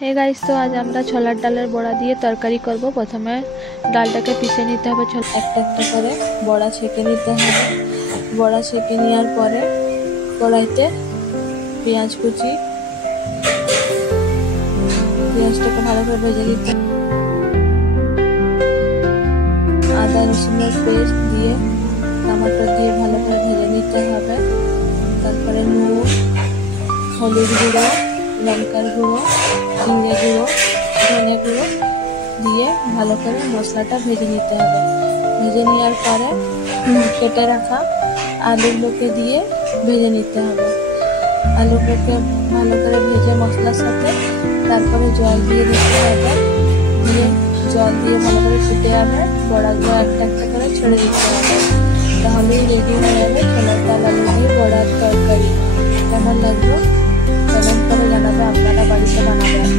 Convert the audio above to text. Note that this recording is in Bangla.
हे गाइस, तो आज আমরা ছোলার ডালের বড়া দিয়ে তরকারি করব। প্রথমে ডালটাকে পিষে নিতে হবে, একটা একটা করে বড়া ছেঁকে নিতে হবে। বড়া ছেঁকে নেওয়ার পরে কড়াইতে পেঁয়াজ কুচি, পেঁয়াজটাকে ভালো করে ভেজে নিতে, আদা রসুনের পেস্ট দিয়ে টমেটো দিয়ে ভালো করে ভেজে নিতে হবে। তারপরে নুন, হলুদ গুঁড়ো, লঙ্কার গুঁড়ো, জিরে গুঁড়ো, ধনে গুঁড়ো দিয়ে ভালো করে মশলাটা ভেজে নিতে হবে। ভেজে নেওয়ার পরে কেটে রাখা আলুগুলোকে দিয়ে ভেজে নিতে হবে। আলুগুলোকে ভালো করে ভেজে মশলার সাথে তারপরে জল দিয়ে দিতে হবে। দিয়ে জল দিয়ে ভালো করে ফুটে যাবে, বড়াগুলো একটা একটা করে ছেড়ে দিতে হবে। তাহলেই রেডি হয়ে যাবে ছোলার ডাল আলু দিয়ে বড়ার তরকারি। কেমন লাগলো কমেন্ট করে জানাবে, আপনারা বাড়িতে বানাবেন।